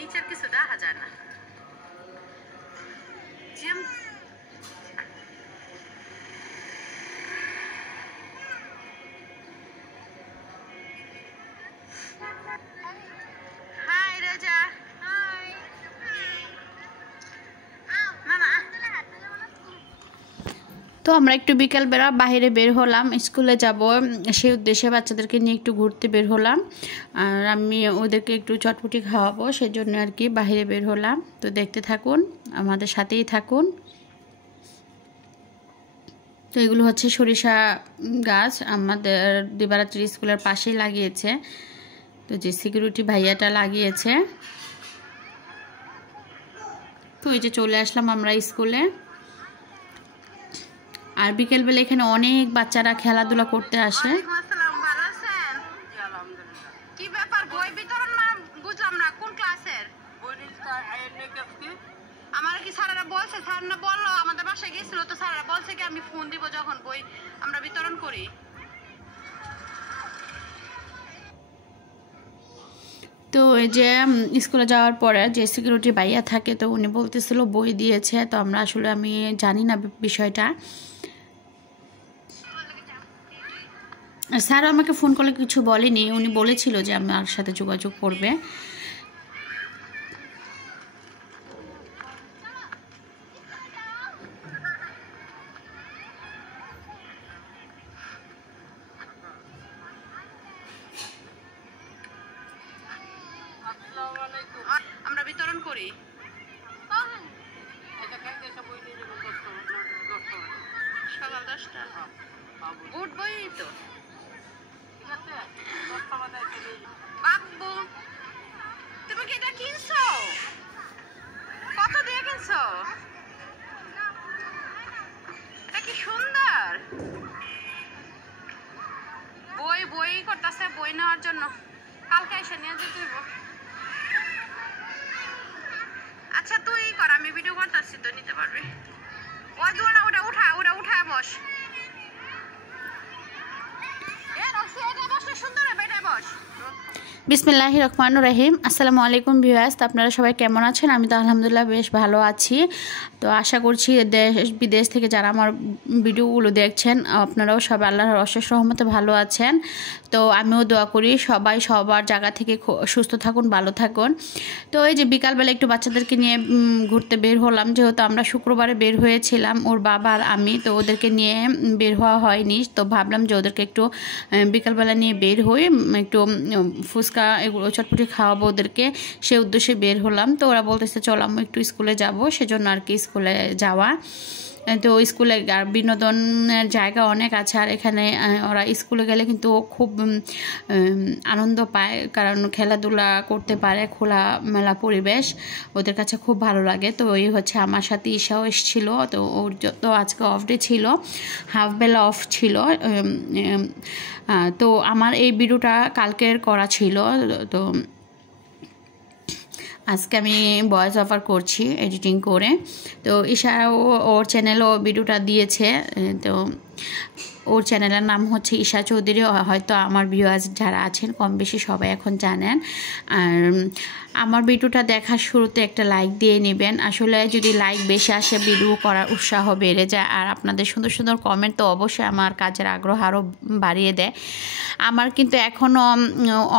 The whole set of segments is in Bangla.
নিচের কিছু দেখা যায় না। হাই রাজা, হাই মামা। তো আমরা একটু বিকেল বেলা বাইরে বের হলাম, স্কুলে যাব সেই উদ্দেশ্যে বাচ্চাদেরকে নিয়ে একটু ঘুরতে বের হলাম। আর আমি ওদেরকে একটু চটপটি খাওয়াবো, সেজন্য আর কি বাইরে বের হলাম। তো দেখতে থাকুন, আমাদের সাথেই থাকুন। তো এগুলো হচ্ছে সরিষা গাছ, আমাদের দিবারাত্রি স্কুলের পাশেই লাগিয়েছে। তো যে সিকিউরিটি ভাইয়াটা লাগিয়েছে। তো এই যে চলে আসলাম আমরা স্কুলে। আর বিকেলবেলা এখানে অনেক বাচ্চারা খেলাধুলা করতে আসে। কি ব্যাপার, বই বিতরণ না বুঝলাম না, কোন ক্লাসের? আমার কি স্যারেরা বলছে, স্যার না বললো আমাদের বাসায় গেছিল, তো স্যারেরা বলছে কি আমি ফোন দিব যখন বই আমরা বিতরণ করি। তো এই যে স্কুলে যাওয়ার পরে যে সিকিউরিটি ভাইয়া থাকে, তো উনি বলতেছিল বই দিয়েছে। তো আমরা আসলে আমি জানি না বিষয়টা। স্যার আমাকে ফোন করলে কিছু বলেনি, উনি বলেছিল যে আমার সাথে যোগাযোগ করবে। আমরা বিতরণ করি সকাল 10টা। গুড বই তো বাবু, তুমি কি এটা কিনছো? কত দিয়ে কিনছো? এটা কি সুন্দর বই। বই করতেছে বই নেওয়ার জন্য, কালকে এসে নিয়ে যেতে হইব। আচ্ছা তুই কর, আমি ভিডিও করতেছি তো নিতে পারবি। ওই দু না, ওটা উঠা, ওটা উঠায় বস। বিসমিল্লাহির রহমানির রহিম। আসসালামু আলাইকুম ভিউয়ার্স, আপনারা সবাই কেমন আছেন? আমি তো আলহামদুলিল্লাহ বেশ ভালো আছি। তো আশা করছি দেশ বিদেশ থেকে যারা আমার ভিডিওগুলো দেখছেন আপনারাও সবাই আল্লাহর অশেষ রহমতে ভালো আছেন। তো আমিও দোয়া করি সবাই সবার জায়গা থেকে সুস্থ থাকুন, ভালো থাকুন। তো এই যে বিকালবেলা একটু বাচ্চাদেরকে নিয়ে ঘুরতে বের হলাম, যেহেতু আমরা শুক্রবারে বের হয়েছিলাম ওর বাবা আর আমি, তো ওদেরকে নিয়ে বের হওয়া হয়নি। তো ভাবলাম যে ওদেরকে একটু বিকালবেলা নিয়ে বের হই, একটু ফুচকা এগুলো চটপটি খাওয়াবো ওদেরকে, সে উদ্দেশ্যে বের হলাম। তো ওরা বলতেছে চল আমি একটু স্কুলে যাব, সেজন্য আর কি স্কুলে যাওয়া। তো স্কুলে আর বিনোদনের জায়গা অনেক আছে, আর এখানে ওরা স্কুলে গেলে কিন্তু খুব আনন্দ পায়, কারণ খেলাধুলা করতে পারে, খোলামেলা পরিবেশ ওদের কাছে খুব ভালো লাগে। তো এই হচ্ছে আমার সাথে ঈশাও এসেছিল। তো ওর তো আজকে অফ ডে ছিল, হাফ বেলা অফ ছিল। তো আমার এই ভিডিওটা কালকের করা ছিল, তো আজকে আমি ভয়েস ওভার করছি এডিটিং করে। তো ঈশাও ওর চ্যানেলও ভিডিওটা দিয়েছে। তো ওর চ্যানেলের নাম হচ্ছে ঈশা চৌধুরী, হয়তো আমার ভিউয়ার্স যারা আছেন কম বেশি সবাই এখন জানেন। আর আমার ভিডিওটা দেখার শুরুতে একটা লাইক দিয়ে নেবেন, আসলে যদি লাইক বেশি আসে ভিডিও করার উৎসাহ বেড়ে যায়। আর আপনাদের সুন্দর সুন্দর কমেন্ট তো অবশ্যই আমার কাজের আগ্রহ আরও বাড়িয়ে দেয়। আমার কিন্তু এখনও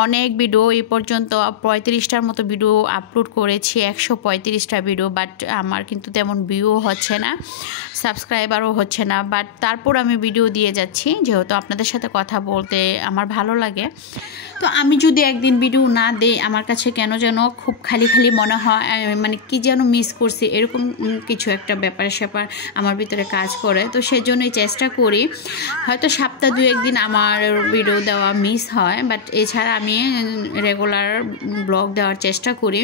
অনেক ভিডিও, এই পর্যন্ত 35টার মতো ভিডিও আপলোড করেছি, 135টা ভিডিও, বাট আমার কিন্তু তেমন ভিউ হচ্ছে না, সাবস্ক্রাইবারও হচ্ছে না। বাট তারপর আমি ভিডিও দিয়ে যাচ্ছি, যেহেতু আপনাদের সাথে কথা বলতে আমার ভালো লাগে। তো আমি যদি একদিন ভিডিও না দিই, আমার কাছে কেন যেন খুব খালি খালি মনে হয়, মানে কি যেন মিস করছি, এরকম কিছু একটা ব্যাপার স্যাপার আমার ভিতরে কাজ করে। তো সেজন্যই চেষ্টা করি, হয়তো সপ্তাহ 2-1 দিন আমার ভিডিও দেওয়া মিস হয়, বাট এছাড়া আমি রেগুলার ব্লগ দেওয়ার চেষ্টা করি।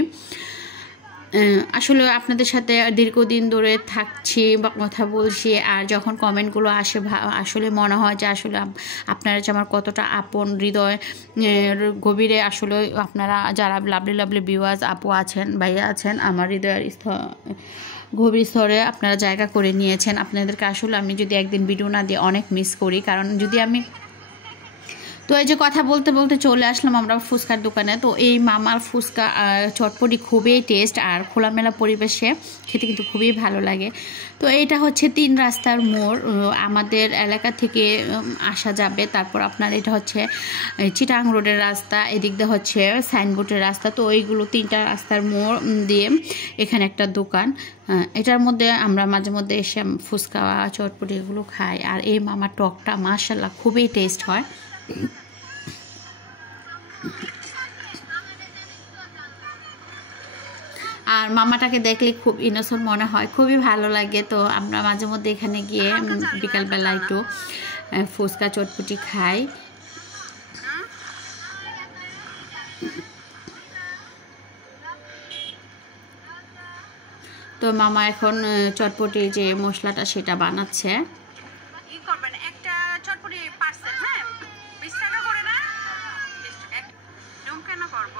আসলে আপনাদের সাথে দীর্ঘদিন ধরে থাকছি বা কথা বলছি, আর যখন কমেন্টগুলো আসে আসলে মনে হয় যে আসলে আপনারা যে আমার কতটা আপন, হৃদয় গভীরে আসলে আপনারা যারা লাভলি লাভলি ভিউয়ার্স আপু আছেন, ভাইয়া আছেন, আমার হৃদয়ের গভীর স্তরে আপনারা জায়গা করে নিয়েছেন। আপনাদেরকে আসলে আমি যদি একদিন ভিডিও না দিয়ে অনেক মিস করি, কারণ যদি আমি তো এই যে কথা বলতে বলতে চলে আসলাম আমরা ফুচকার দোকানে। তো এই মামার ফুচকা চটপটি খুবই টেস্ট, আর খোলামেলা পরিবেশে খেতে কিন্তু খুবই ভালো লাগে। তো এটা হচ্ছে 3 রাস্তার মোড়, আমাদের এলাকা থেকে আসা যাবে। তারপর আপনার এটা হচ্ছে চিটাং রোডের রাস্তা, এদিক দিয়ে হচ্ছে সাইনবোর্ডের রাস্তা। তো এইগুলো 3টা রাস্তার মোড় দিয়ে এখানে একটা দোকান। এটার মধ্যে আমরা মাঝে মধ্যে এসে ফুচকা চটপটি এগুলো খাই। আর এই মামার টকটা মাশাআল্লাহ খুবই টেস্ট হয়। আর মামাটাকে দেখলে খুব ইনোসেন্ট মনে হয়, খুবই ভালো লাগে। তো আমরা মাঝে মধ্যে এখানে গিয়ে বিকালবেলা একটু ফুচকা চটপটি খাই। তো মামা এখন চটপটি যে মশলাটা সেটা বানাচ্ছে। একটা চটপটি পার্সেল, হ্যাঁ 20 টাকা করে না, এরকম কেন করব?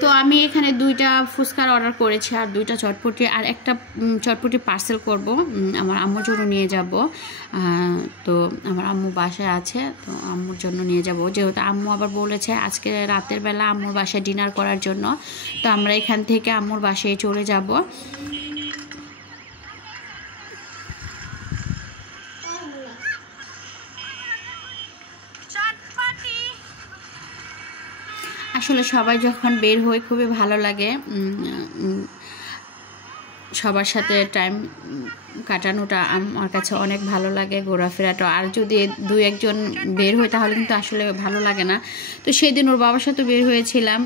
তো আমি এখানে 2টা ফুচকার অর্ডার করেছি আর 2টা চটপটি, আর একটা চটপটি পার্সেল করব, আমার আম্মুর জন্য নিয়ে যাব। তো আমার আম্মু বাসায় আছে, তো আম্মুর জন্য নিয়ে যাব। যেহেতু আম্মু আবার বলেছে আজকে রাতের বেলা আম্মুর বাসায় ডিনার করার জন্য, তো আমরা এখান থেকে আম্মুর বাসায় চলে যাব। আসলে সবাই যখন বের হই খুবই ভালো লাগে, সবার সাথে টাইম কাটানোটা আমার কাছে অনেক ভালো লাগে, ঘোরাফেরাটা। আর যদি 2-1 বের হয় তাহলে কিন্তু আসলে ভালো লাগে না। তো সেদিন ওর বাবার সাথে বের হয়েছিলাম,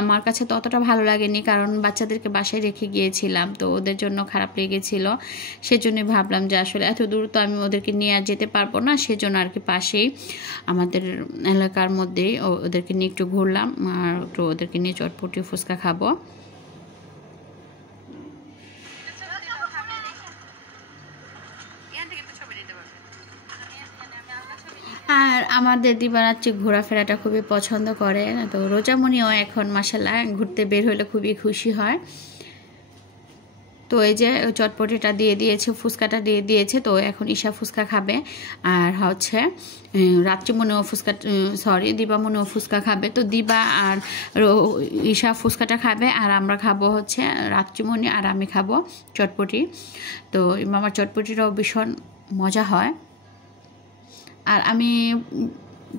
আমার কাছে তো অতটা ভালো লাগেনি, কারণ বাচ্চাদেরকে বাসায় রেখে গিয়েছিলাম, তো ওদের জন্য খারাপ লেগেছিল। সেজন্যই ভাবলাম যে আসলে এত দূর তো আমি ওদেরকে নিয়ে আর যেতে পারবো না, সেজন্য আর কি পাশেই আমাদের এলাকার মধ্যেই ওদেরকে নিয়ে একটু ঘুরলাম, আর একটু ওদেরকে নিয়ে চটপটি ফুচকা খাবো। আর আমাদের দিবারাত্রি ঘোরাফেরাটা খুবই পছন্দ করে। তো রোজামণিও এখন মাশাআল্লাহ ঘুরতে বের হলে খুবই খুশি হয়। তো এই যে চটপটিটা দিয়ে দিয়েছে, ফুচকাটা দিয়ে দিয়েছে। তো এখন ঈশা ফুচকা খাবে, আর হচ্ছে রাত্রিমণিও ফুচকা, দিবামণিও ফুচকা খাবে। তো দিবা আর ঈশা ফুচকাটা খাবে, আর আমরা খাবো হচ্ছে রাত্রিমণি আর আমি খাবো চটপটি। তো মামার চটপটিটাও ভীষণ মজা হয়, আর আমি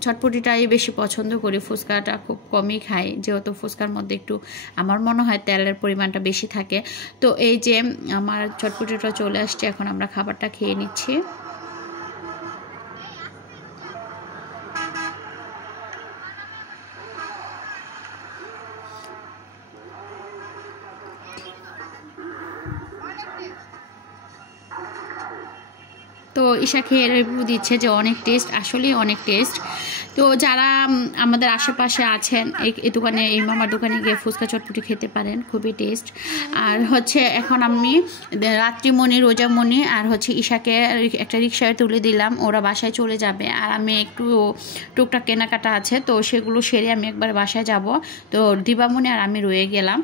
চটপটিটাই বেশি পছন্দ করি, ফুচকাটা খুব কমই খাই, যেহেতু ফুচকার মধ্যে একটু আমার মনে হয় তেলের পরিমাণটা বেশি থাকে। তো এই যে আমার চটপটিটা চলে আসছে, এখন আমরা খাবারটা খেয়ে নিচ্ছি। তো ঈশা খেয়ে রিভিউ দিচ্ছে যে অনেক টেস্ট, আসলেই অনেক টেস্ট। তো যারা আমাদের আশেপাশে আছেন এই দোকানে, এই মামার দোকানে গিয়ে ফুচকা চটপটি খেতে পারেন, খুবই টেস্ট। আর হচ্ছে এখন আমি রাত্রিমণি, রোজামণি আর হচ্ছে ঈশাকে একটা রিক্সায় তুলে দিলাম, ওরা বাসায় চলে যাবে। আর আমি একটু টুকটাক কেনাকাটা আছে, তো সেগুলো সেরে আমি একবার বাসায় যাব। তো দিবামণি আর আমি রয়ে গেলাম।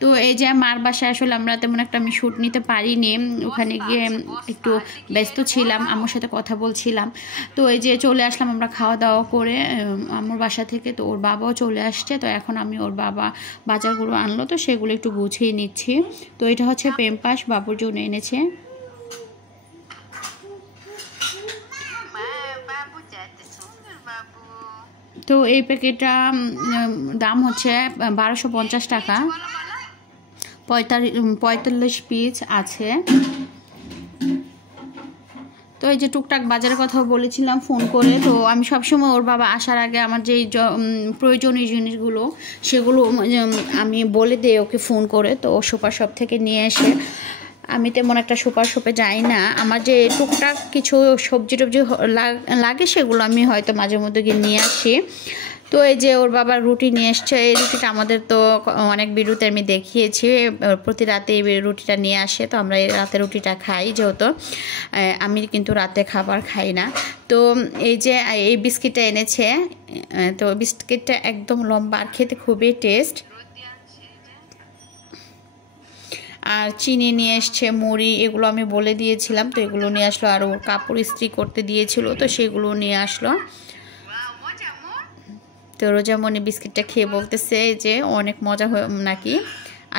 তো এই যে মার বাসায় আসলে আমরা তেমন একটা আমি শ্যুট নিতে পারিনি, ওখানে গিয়ে একটু ব্যস্ত ছিলাম, আম্মুর সাথে কথা বলছিলাম। তো এই যে চলে আসলাম আমরা খাওয়া দাওয়া করে আমার বাসা থেকে। তো ওর বাবাও চলে আসছে, তো এখন আমি ওর বাবা বাজারগুলো আনলো, তো সেগুলো একটু গুছিয়ে নিচ্ছি। তো এটা হচ্ছে পেম্পাস বাবুর জন্য এনেছে। তো এই প্যাকেটটা দাম হচ্ছে 1250 টাকা, 45 পিস আছে। তো এই যে টুকটাক বাজারের কথা বলেছিলাম ফোন করে। তো আমি সবসময় ওর বাবা আসার আগে আমার যেই প্রয়োজনীয় জিনিসগুলো সেগুলো আমি বলে দিই ওকে ফোন করে। তো ও সুপার শপ থেকে নিয়ে এসে, আমি তেমন একটা সুপার শপে যাই না, আমার যে টুকটাক কিছু সবজি টবজি লাগে সেগুলো আমি হয়তো মাঝে মধ্যে গিয়ে নিয়ে আসি। তো এই যে ওর বাবার রুটি নিয়ে এসছে, এই রুটিটা আমাদের তো অনেক ভিডিওতে আমি দেখিয়েছি, প্রতি রাতে এই রুটিটা নিয়ে আসে। তো আমরা এই রাতে রুটিটা খাই, যেহেতু আমি কিন্তু রাতে খাবার খাই না। তো এই যে এই বিস্কিটটা এনেছে, তো বিস্কিটটা একদম লম্বা আর খেতে খুবই টেস্ট। আর চিনি নিয়ে এসছে, মুড়ি, এগুলো আমি বলে দিয়েছিলাম, তো এগুলো নিয়ে আসলো। আর ওর কাপড় ইস্ত্রি করতে দিয়েছিল, তো সেগুলো নিয়ে আসলো। তো রোজামণি বিস্কিটটা খেয়ে বলতেছে যে অনেক মজা নাকি।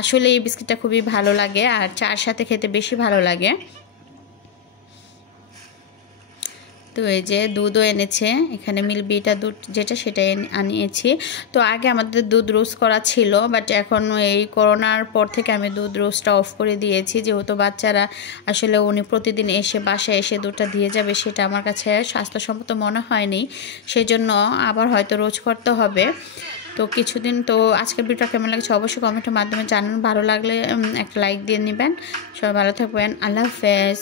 আসলে এই বিস্কিটটা খুবই ভালো লাগে, আর চার সাথে খেতে বেশি ভালো লাগে। তো এই যে দুধও এনেছে, এখানে মিল্কভিটা দুধ যেটা সেটাই আনিয়েছি। তো আগে আমাদের দুধ রোস্ট করা ছিল, বাট এখন এই করোনার পর থেকে আমি দুধ রোস্টটা অফ করে দিয়েছি, যেহেতু বাচ্চারা আসলে উনি প্রতিদিন এসে বাসায় এসে দুধটা দিয়ে যাবে, সেটা আমার কাছে স্বাস্থ্যসম্মত মনে হয়নি। সেজন্য আবার হয়তো রোজ করতে হবে। তো কিছুদিন, তো আজকের ভিডিওটা কেমন লাগছে অবশ্যই কমেন্টের মাধ্যমে জানান। ভালো লাগলে একটা লাইক দিয়ে নেবেন। সবাই ভালো থাকবেন। আল্লাহ হাফেজ।